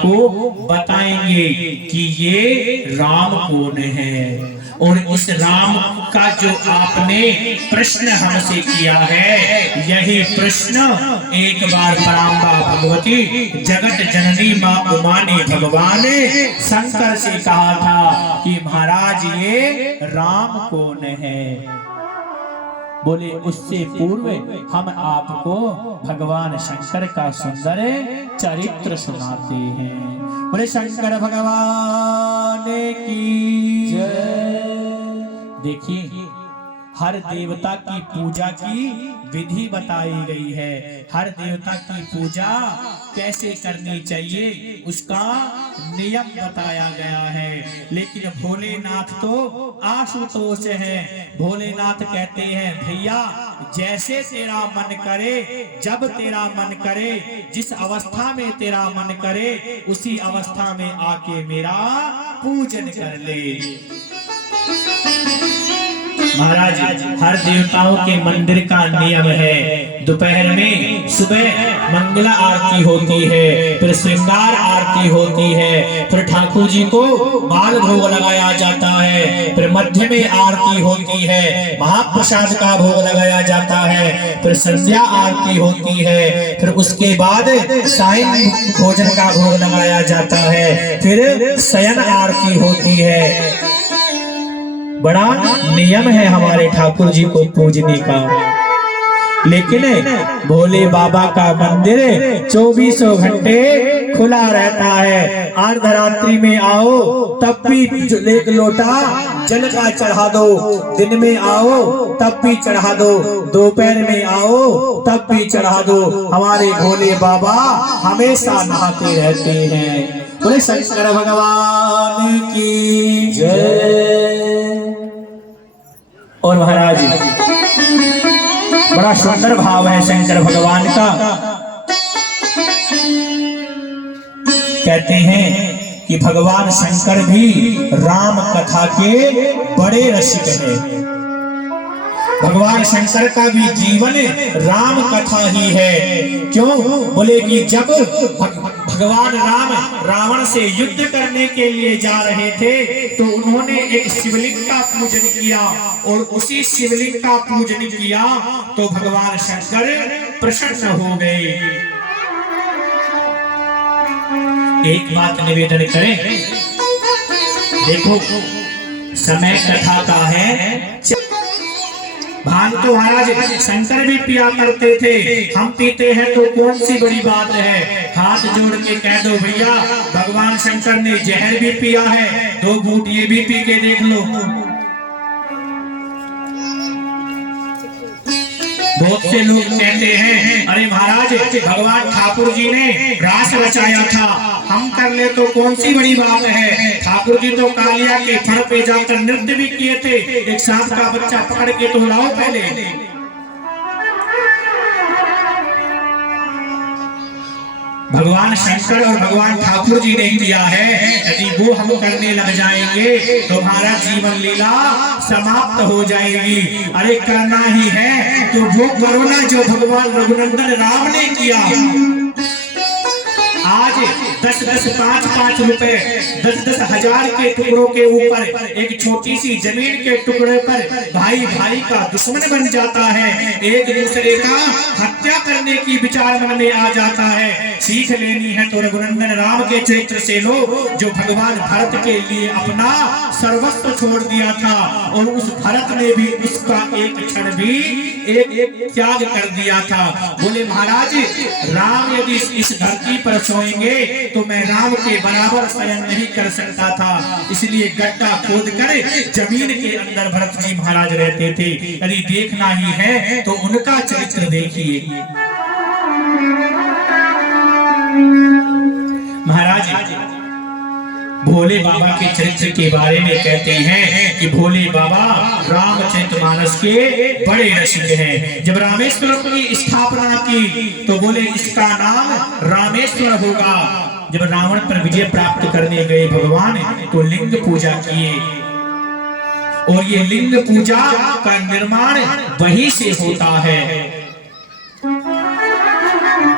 आपको बताएंगे कि ये राम कौन है। और इस राम का जो आपने प्रश्न हमसे किया है, यही प्रश्न एक बार पराम्बा भगवती जगत जननी माँ उमा ने भगवान शंकर से कहा था कि महाराज ये राम कौन है। बोले उससे पूर्व हम आपको भगवान शंकर का सुंदर चरित्र सुनाते हैं। बोले शंकर भगवान की जय। देखिए हर देवता की पूजा की विधि बताई गई है। हर देवता की पूजा कैसे करनी चाहिए उसका नियम बताया गया है। लेकिन भोलेनाथ तो आशुतोष है। भोलेनाथ कहते हैं भैया जैसे तेरा मन करे, जब तेरा मन करे, जिस अवस्था में तेरा मन करे, उसी अवस्था में आके मेरा पूजन कर ले। महाराज हर देवताओं के मंदिर का नियम है, दोपहर में सुबह मंगला आरती होती है, फिर श्रृंगार आरती होती है, फिर ठाकुर जी को बाल भोग लगाया जाता है, फिर मध्य में आरती होती है, महाप्रसाद का भोग लगाया जाता है, फिर संध्या आरती होती है, फिर उसके बाद सायं भोजन का भोग लगाया जाता है, फिर शयन आरती होती है। बड़ा नियम है हमारे ठाकुर जी को पूजने का। लेकिन भोले बाबा का मंदिर 24 घंटे खुला रहता है। अर्धरात्रि में आओ तब भी एक लोटा जल का चढ़ा दो, दिन में आओ तब भी चढ़ा दो, दोपहर में आओ तब भी चढ़ा दो। हमारे भोले बाबा हमेशा नहाते रहते हैं। बोले शंकर भगवान की जय। और महाराज बड़ा सुंदर भाव है शंकर भगवान का। कहते हैं कि भगवान शंकर भी राम कथा के बड़े रसिक हैं। भगवान शंकर का भी जीवन राम कथा ही है। क्यों? बोले कि जब भगवान राम रावण से युद्ध करने के लिए जा रहे थे तो उन्होंने एक शिवलिंग का पूजन किया, और उसी शिवलिंग का पूजन किया तो भगवान शंकर प्रसन्न हो गए। एक बात निवेदन करें, देखो समय कथा का है। भांग तो महाराज शंकर भी पिया करते थे, हम पीते हैं तो कौन सी बड़ी बात है। हाथ जोड़ के कह दो भैया भगवान शंकर ने जहर भी पिया है, 2 घूंट ये भी पी के देख लो। बहुत से लोग कहते हैं अरे महाराज भगवान ठाकुर जी ने रास रचाया था, हम कर ले तो कौन सी बड़ी बात है। ठाकुर जी तो कालिया के फड़ पे जाकर नृत्य भी किए थे। एक सांप का बच्चा पकड़ के तो लाओ पहले। भगवान शंकर और भगवान ठाकुर जी ने किया है। यदि वो हम करने लग जाएंगे तो हमारा जीवन लीला समाप्त हो जाएगी। अरे करना ही है तो वो करो ना जो भगवान रघुनंदन राम ने किया। आज 10-10, 5-5 रुपए, 10-10 हजार के टुकड़ों के ऊपर, एक छोटी सी जमीन के टुकड़े पर भाई भाई का दुश्मन बन जाता है। एक दूसरे का हत्या करने की विचार मन में आ जाता है। सीख लेनी है तो रघुनंदन राम के चरित्र से लो, जो भगवान भरत के लिए अपना सर्वस्व छोड़ दिया था, और उस भरत ने भी उसका एक क्षण भी एक त्याग कर दिया था। बोले महाराज राम यदि इस धरती पर सोएंगे तो मैं राम के बराबर शयन नहीं कर सकता था, इसलिए गड्ढा खोद कर जमीन के अंदर भरत जी महाराज रहते थे। यदि देखना ही है तो उनका चरित्र देखिए। महाराज भोले बाबा के चरित्र के बारे में कहते हैं कि भोले बाबा रामचरितमानस के बड़े रसिक हैं। जब रामेश्वर की स्थापना की तो बोले इसका नाम रामेश्वर होगा। जब रावण पर विजय प्राप्त करने गए भगवान तो लिंग पूजा किए, और ये लिंग पूजा का निर्माण वहीं से होता है।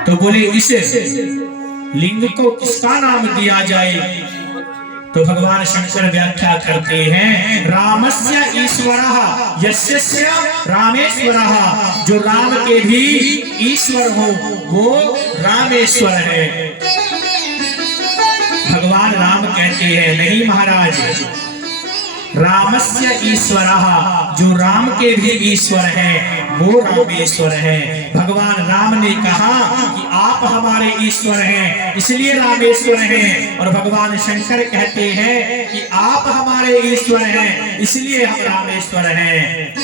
तो बोले इस लिंग को किसका नाम दिया जाए? तो भगवान शंकर व्याख्या करते हैं, रामस्य ईश्वरः यस्य रामेश्वरः, जो राम के भी ईश्वर हो वो रामेश्वर है। भगवान राम कहते हैं, नहीं महाराज, रामस्य ईश्वरः, जो राम के भी ईश्वर है वो रामेश्वर है। भगवान राम ने कहा कि आप हमारे ईश्वर हैं इसलिए रामेश्वर हैं, और भगवान शंकर कहते हैं कि आप हमारे ईश्वर हैं इसलिए हम रामेश्वर हैं।